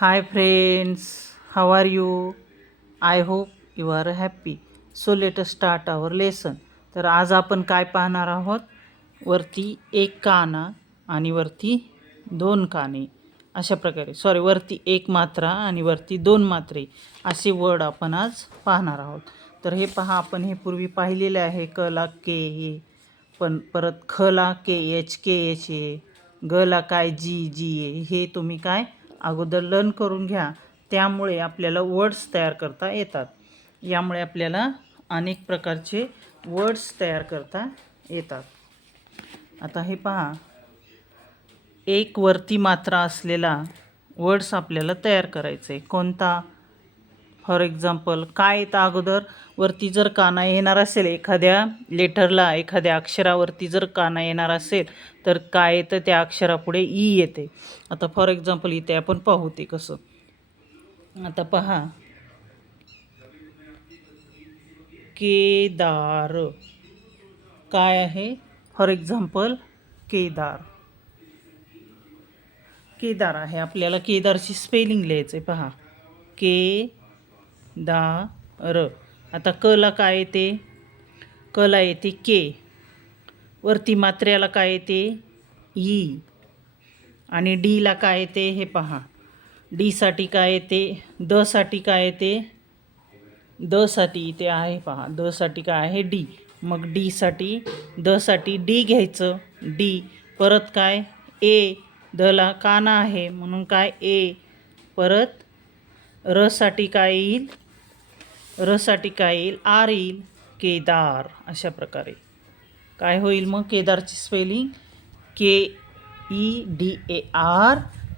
Hi friends, how are you? I hope you are happy. So let us start our lesson. तर आज आपण काय पाहणार आहोत? वरती एक काना आणि वरती दोन काने अशा प्रकारे वरती एक मात्रा आणि वरती दोन मात्रे असे वर्ड आपण आज पाहणार आहोत. तर हे पहा, आपण हे पूर्वी पाहिलेले आहे. क ला के हे, पण परत ख ला के एच ए, ग ला काय जी ए, हे तुम्ही काय अगोदर लर्न करून घ्या. त्यामुळे आपल्याला वर्ड्स तयार करता येतात. यामुळे आपल्याला अनेक प्रकारचे वर्ड्स तयार करता येतात. आता हे पहा, एक वरती मात्रा असलेला वर्ड्स आपल्याला तयार करायचं आहे. कोणता? फॉर एक्झाम्पल काय येतं अगोदर? वरती जर काना येणार असेल, एखाद्या लेटरला, एखाद्या अक्षरावरती जर काना येणार असेल तर काय येतं? त्या अक्षरापुढे ई येते. आता फॉर एक्झाम्पल इथे आपण पाहू ते कसं. आता पहा, केदार काय आहे? For example Kedar. केदार आहे. आपल्याला केदारची स्पेलिंग लिहायचं आहे. पहा, के दा र. आता क ला काय येते? क ला येते के. वरती मात्र्याला काय येते? ई. आणि डी ला काय येते? हे पहा, डी साठी काय येते? द साठी काय येते? द साठी इथे आहे पहा, द साठी काय आहे? डी. मग डी साठी, द साठी डी घ्यायचं, डी. परत काय? ए. द ला काना आहे म्हणून काय? ए. परत र साठी काय येईल? र साठी काय येईल? आर येईल. केदार. अशा प्रकारे काय होईल मग? केदारची स्पेलिंग KEDAR,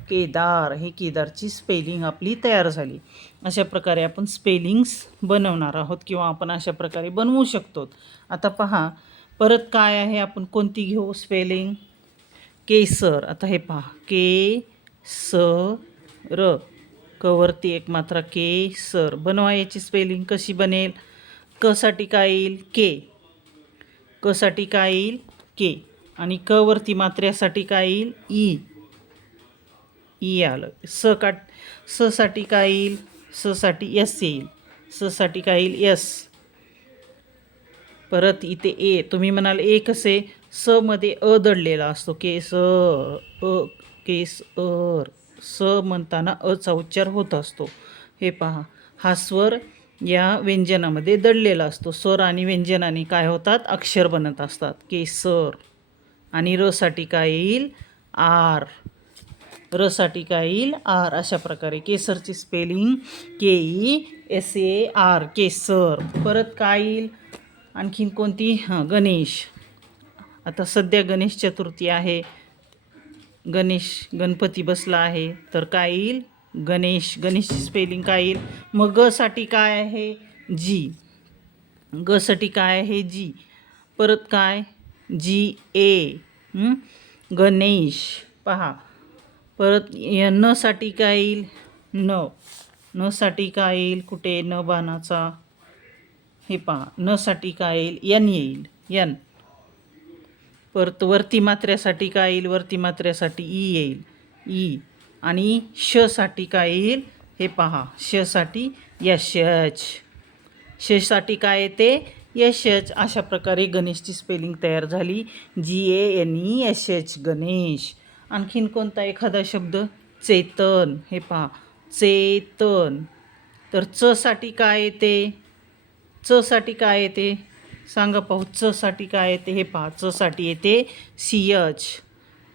केदार. हे केदारची स्पेलिंग आपली तयार झाली. अशा प्रकारे आपण स्पेलिंग्स बनवणार आहोत किंवा आपण अशा प्रकारे बनवू शकतो. आता पहा, परत काय आहे? आपण कोणती घेऊ स्पेलिंग? केसर. आता हे पहा, केसर. क वरती एक मात्रा केसर. बनवा. याची स्पेलिंग कशी बनेल? क साठी काय येईल? के. क साठी काय येईल? के. आणि क वरती मात्र्यासाठी काय येईल? ई. ई आलं. स साठी काय येईल? स साठी एस येईल. स साठी काय येईल? एस. परत इथे ए. तुम्ही म्हणाल ए कसे? स मध्ये अ दडलेला असतो. केसर. स म्हणताना अचा उच्चार होत असतो. हे पहा, हा स्वर या व्यंजनामध्ये दडलेला असतो. स्वर आणि व्यंजनाने काय होतात? अक्षर बनत असतात. केसर. आणि र साठी काय येईल? आर. र साठी काय येईल? आर. अशा प्रकारे केसरची स्पेलिंग KESAR, केसर. परत काय येईल? आणखीन कोणती? गणेश. आता सध्या गणेश चतुर्थी आहे. गणपती बसला आहे तर काय येईल? गणेश. गणेशची स्पेलिंग काय येईल? मग ग साठी काय आहे? जी. ग साठी काय आहे? जी. परत काय? GA. गणेश. पहा, परत न साठी काय येईल? न. न साठी काय येईल? कुठे? न बाणाचा. हे पहा, न साठी काय येईल? एन येईल. एन. परत वरती मात्र्यासाठी काय येईल? वरती मात्र्यासाठी ई येईल. ई. आणि श साठी काय येईल? हे पहा, श साठी यशच. श साठी काय येते? यशच. अशा प्रकारे गणेशची स्पेलिंग तयार झाली. GANESH, गणेश. आणखीन कोणता एखादा शब्द? चेतन. हे पहा, चेतन. तर च साठी काय येते? च साठी काय येते? सांगा पाहू. च साठी काय येते? हे पहा, च साठी येते CH.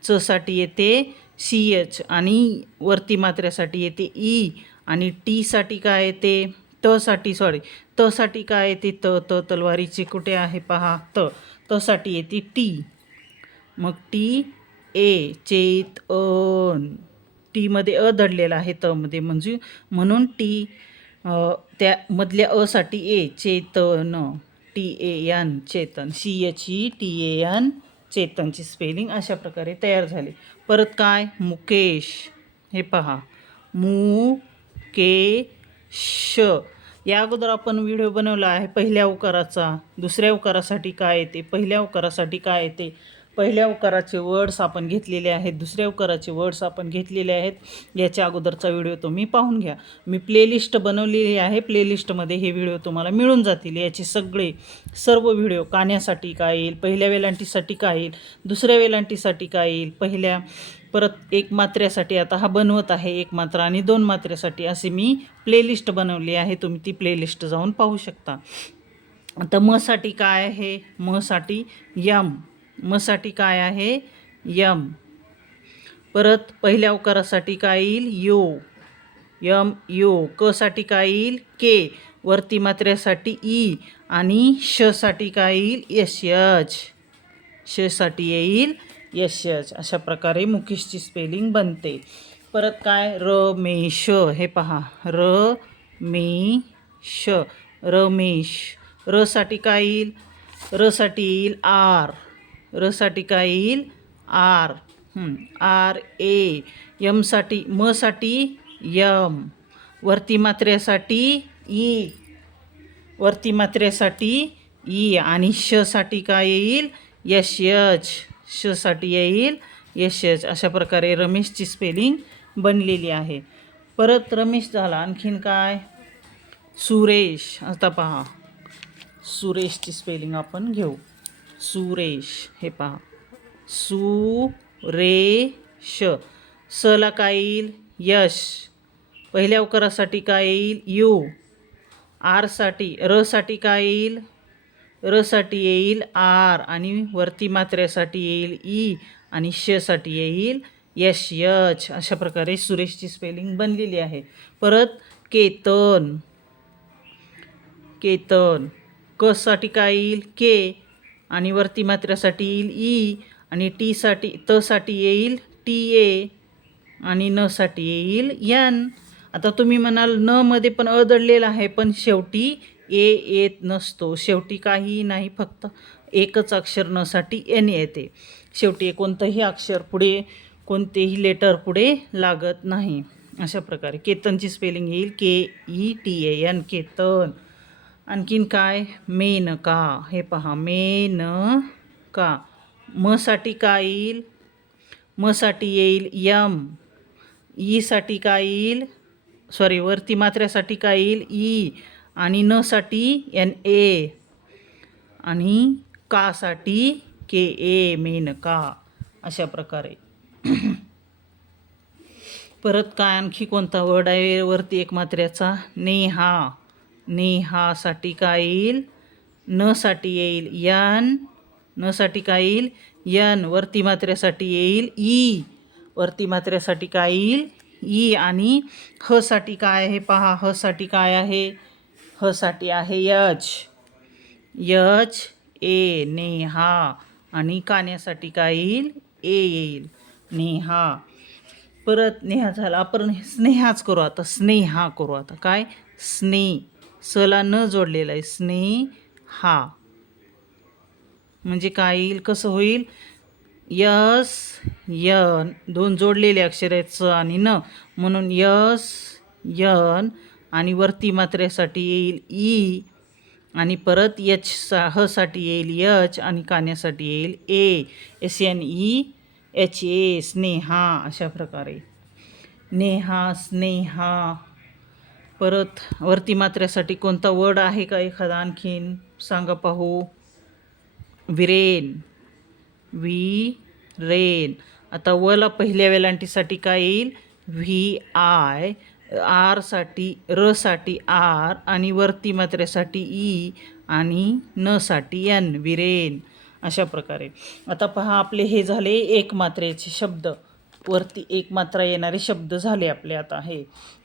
च साठी येते CH. आणि वरती मात्र्यासाठी येते ई. आणि टी साठी काय येते? त साठी त साठी काय येते? तलवारीचे कुठे आहे? पहा, त साठी येते टी. मग TA, चेतन. टी मध्ये अ दडलेला आहे त मध्ये, म्हणून टी. त्या मधल्या अ साठी A, Chetan. TAN, Chetan. CHETAN, चेतनची स्पेलिंग अशा प्रकारे तयार झाली. परत काय? मुकेश. हे पहा, मुकेश. या अगोदर आपण व्हिडिओ बनवला आहे पहिल्या उकाराचा. दुसऱ्या उकारासाठी काय येते? पहिल्या उकारासाठी काय येते? पहिल्या उकाराचे वर्ड्स आपण घेतलेले आहेत, दुसऱ्या उकाराचे वर्ड्स आपण घेतलेले आहेत. याच्या अगोदरचा व्हिडिओ तुम्ही पाहून घ्या. मी प्लेलिस्ट बनवलेली आहे, प्लेलिस्टमध्ये हे व्हिडिओ तुम्हाला मिळून जातील. याचे सर्व व्हिडिओ कान्यासाठी काय येईल, पहिल्या वेलांटीसाठी काय येईल, दुसऱ्या वेलांटीसाठी काय येईल, परत एक मात्र्यासाठी आता हा बनवत आहे, एक मात्रा आणि दोन मात्र्यासाठी असे मी प्लेलिस्ट बनवली आहे. तुम्ही ती प्लेलिस्ट जाऊन पाहू शकता. आता मसाठी काय आहे, मसाठी यम, मसाठी काय आहे यम. परत पहिल्या उकारासाठी काय येईल यो, यम यो. कसाठी काय येईल के, वरती मात्र्यासाठी ई आणि शसाठी काय येईल यश यच, शसाठी येईल यश यच. अशा प्रकारे मुकेशची स्पेलिंग बनते. परत काय रमेश, हे पहा रमेश, रमेश. रसाठी काय येईल, रसाठी येईल आर, रसाठी काय येईल आर, आर ए. यमसाठी मसाठी यम, वरती मात्र्यासाठी ई, वरती मात्र्यासाठी ई आणि शसाठी काय येईल यश यच, शसाठी येईल यश यच. अशा प्रकारे रमेशची स्पेलिंग बनलेली आहे. परत रमेश झाला, आणखीन काय सुरेश. आता पहा सुरेशची स्पेलिंग आपण घेऊ. सुरेश, हे पहा सुरेश. सला काय येईल यश, पहिल्या उकारासाठी काय येईल यू, आरसाठी रसाठी काय येईल, रसाठी येईल आर आणि वरती मात्र्यासाठी येईल ई आणि शसाठी येईल यश यच. अशा प्रकारे सुरेशची स्पेलिंग बनलेली आहे. परत केतन, केतन. कसाठी काय येईल के आणि वरती मात्र्यासाठी येईल ई आणि टीसाठी तसाठी येईल टी ए आणि नसाठी येईल यन. आता तुम्ही म्हणाल न मध्ये पण अ दडलेला आहे, पण शेवटी ए येत नसतो. शेवटी काही नाही, फक्त एकच अक्षर नसाठी एन येते. शेवटी कोणतंही अक्षर पुढे, कोणतेही लेटर पुढे लागत नाही. अशा प्रकारे केतनची स्पेलिंग येईल KETAN, केतन. आणखीन काय मेनका, हे पहा मेनका. मसाठी काय येईल, मसाठी येईल यम, ईसाठी काय येईल वरती मात्र्यासाठी काय येईल ई आणि नसाठी NA आणि कासाठी KA, मेनका. अशा प्रकारे. परत काय आणखी कोणता वर्ड आहे वरती एक मात्र्याचा, नेहा. नेहासाठी काय येईल, नसाठी येईल यन, नसाठी काय येईल यन, वरती मात्र्यासाठी येईल ई, वरती मात्र्यासाठी काय येईल ई आणि हसाठी काय आहे पहा, हसाठी काय आहे, हसाठी आहे यच, यच ए नेहा आणि कान्यासाठी काय येईल ए येईल नेहा. परत नेहा झाला, आपण स्नेहाच करू आता, स्नेहा करू आता. काय स्ने, सला न जोडलेला आहे, स्नेहा म्हणजे काय येईल, कसं होईल यस यन, दोन जोडलेले अक्षर आहेत स आणि न, म्हणून यस यन आणि वरती मात्र्यासाठी येईल ई आणि परत हसाठी येईल यच आणि कान्यासाठी येईल ए, SNEHA, स्नेहा. अशा प्रकारे नेहा, स्नेहा. परत वरती मात्र्यासाठी कोणता वर्ड आहे का एखादा आणखीन सांगा पाहू. विरेन, विरेन. आता वला पहिल्या वेलांटीसाठी काय येईल VI, आरसाठी रसाठी आर आणि वरती मात्र्यासाठी ई आणि नसाठी N, विरेन. अशा प्रकारे. आता पहा आपले हे झाले एक मात्रेचे शब्द, वरती एक मात्रा येणारे शब्द झाले आपले. आता हे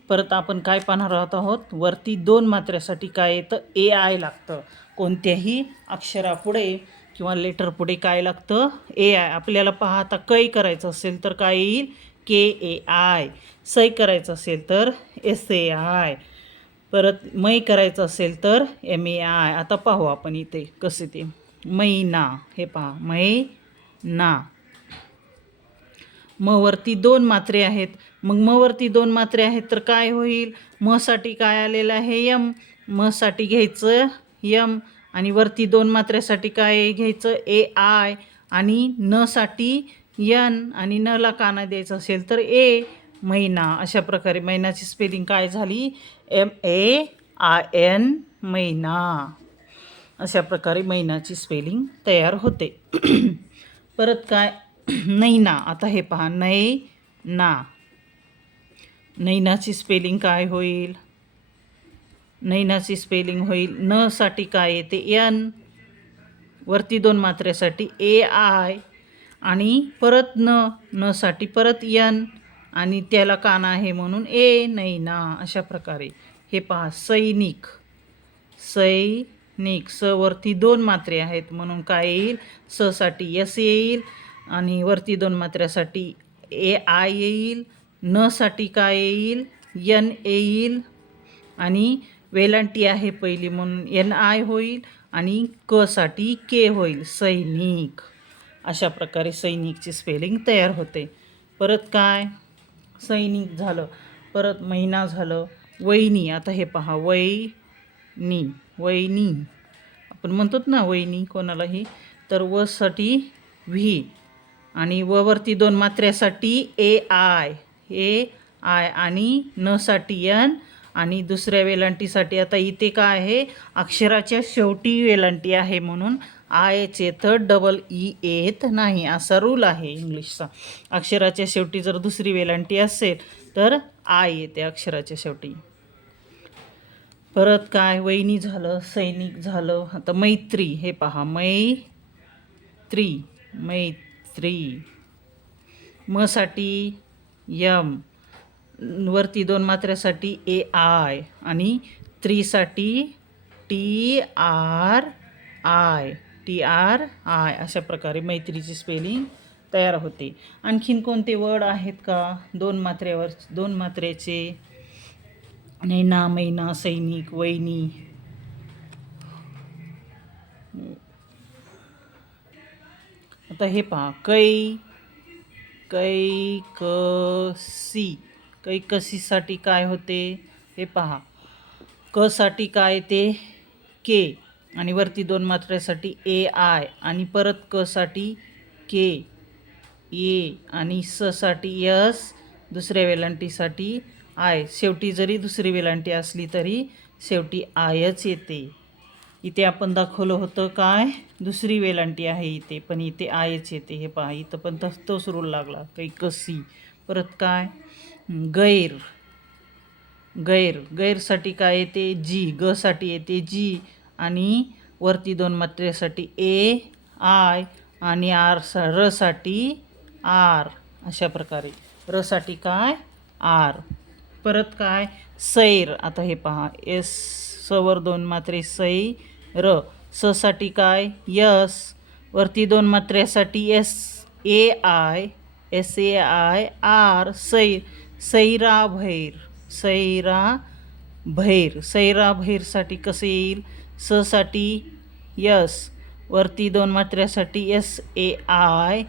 परत आपण काय पाहणार आहोत, वरती दोन मात्र्यासाठी काय येतं AI लागतं. कोणत्याही अक्षरापुढे किंवा लेटर पुढे काय लागतं AI. आपल्याला पहा आता कै करायचं असेल तर काय येईल KAI, सै करायचं असेल तर SAI, परत मै करायचं असेल तर MAI. आता पाहू आपण इथे कसे ते मैना, हे पहा मैना. म वरती दोन मात्रे आहेत, मग म वरती दोन मात्रे आहेत तर काय होईल, मसाठी काय आलेलं आहे यम, मसाठी घ्यायचं यम आणि वरती दोन मात्र्यासाठी काय घ्यायचं AI आणि न साठी यन आणि न ला काना द्यायचं असेल तर ए महिना. अशा प्रकारे महिन्याची स्पेलिंग काय झाली? MAIN महिना. अशा प्रकारे महिन्याची स्पेलिंग तयार होते. परत काय? नैना. आता हे पहा, नैना. नैनाची स्पेलिंग काय होईल? नैनाची स्पेलिंग होईल न साठी काय येते? यन. वरती 2 मात्रेसाठी AI आणि परत न साठी परत यन आणि त्याला काना आहे म्हणून ए नैना. अशा प्रकारे हे पहा, सैनिक. सैनिक. स वरती 2 मात्रे आहेत म्हणून काय येईल? स साठी यस येईल आणि वरती 2 मात्र्यासाठी AI येईल. न साठी काय येईल? यन येईल आणि वेलांटी आहे पहिली म्हणून NI होईल आणि क साठी के होईल. सैनिक. अशा प्रकारे सैनिकची स्पेलिंग तयार होते. परत काय? सैनिक झालं. परत महिना झालं. वैनी. आता हे पहा, वैनी. वैनी आपण म्हणतो ना वैनी कोणालाही, तर व साठी व्ही आणि वरती 2 मात्र्यासाठी AI आणि न साठी यन आणि दुसऱ्या वेलांटीसाठी आता इथे काय आहे? अक्षराच्या शेवटी वेलांटी आहे म्हणून आयच येतं, डबल ई येत नाही. असा रूल आहे इंग्लिशचा. अक्षराच्या शेवटी जर दुसरी वेलांटी असेल तर आय येते अक्षराच्या शेवटी. परत काय? वैनी झालं, सैनिक झालं. आता मैत्री. हे पहा, मैत्री. मैत्री. म साठी यम. वरती 2 मात्र्यासाठी AI आणि साठी TRI. अशा प्रकारे मैत्रीची स्पेलिंग तयार होते. आणखीन कोणते वर्ड आहेत का 2 मात्रेचे? नैना, मैना, सैनिक, वैनी. आता हे पहा, कैकसी. कैकसीसाठी काय होते? हे पहा, क साठी काय येते? के आणि वरती 2 मात्र्यासाठी AI आणि परत क साठी के ए आणि स साठी यस, दुसऱ्या वेलांटीसाठी आय. शेवटी जरी दुसरी वेलांटी असली तरी शेवटी आयच येते. इथे आपण दाखवलं होतं काय? दुसरी वेलांटी आहे इथे, पण इथे आयच येते. हे पहा, इथं पण तोच रूल लागला. कैकसी. परत काय? गैर. गैर. गैरसाठी काय येते? जी. ग साठी येते जी आणि वरती 2 मात्रेसाठी AI आणि र साठी आर. अशा प्रकारे र साठी काय? आर. परत काय? सैर. आता हे पहा, स वर 2 मात्रे सैर. स साठी काय? यस. वरती 2 मात्र्यासाठी SAI आर. सैर. सैराभैर. सैराभैर. सैराभैरसाठी कसं येईल? स साठी यस. वरती 2 मात्र्यासाठी SAI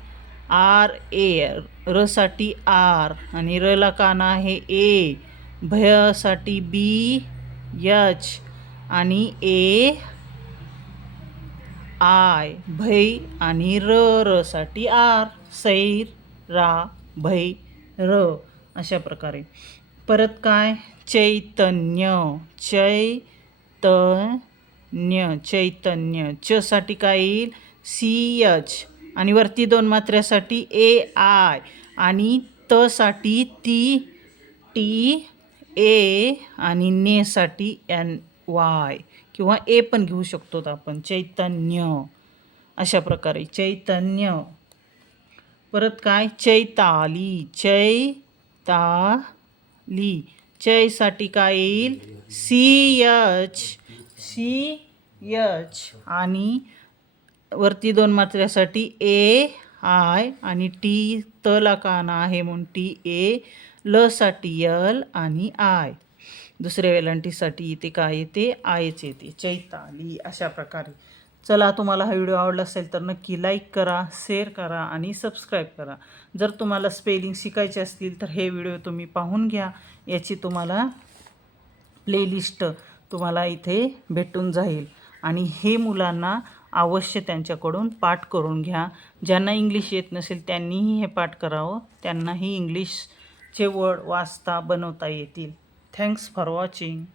र साठी आर आणि र ला काना आहे ए. भय साठी BH आणि AI. भै आणि र साठी आर. सैराभैर. अशा प्रकारे. परत काय? चैतन्य. चैतन्य. च साठी काय येईल? CH आणि वरती 2 मात्र्यासाठी AI आणि त साठी TA आणि ने साठी NY किंवा ए पण घेऊ शकतो आपण. चैतन्य. अशा प्रकारे चैतन्य. परत काय? चैताली. चैताली. चै साठी काय येईल? CH आणि वरती 2 मात्र्यासाठी AI आणि त ला काना आहे म्हणून TA. ल साठी यल आणि आय. दुसऱ्या वेलांटीसाठी इथे काय येते? आयच येते. चैताली. अशा प्रकारे. चला, तुम्हाला हा व्हिडिओ आवडला असेल तर नक्की लाईक करा, शेअर करा आणि सबस्क्राईब करा. जर तुम्हाला स्पेलिंग शिकायचे असतील तर हे व्हिडिओ तुम्ही पाहून घ्या. याची तुम्हाला प्लेलिस्ट तुम्हाला इथे भेटून जाईल आणि हे मुलांना अवश्य त्यांच्याकडून पाठ करून घ्या. ज्यांना इंग्लिश येत नसेल त्यांनीही हे पाठ करावं. त्यांनाही इंग्लिशचे वर्ड वाचता बनवता येतील. Thanks for watching.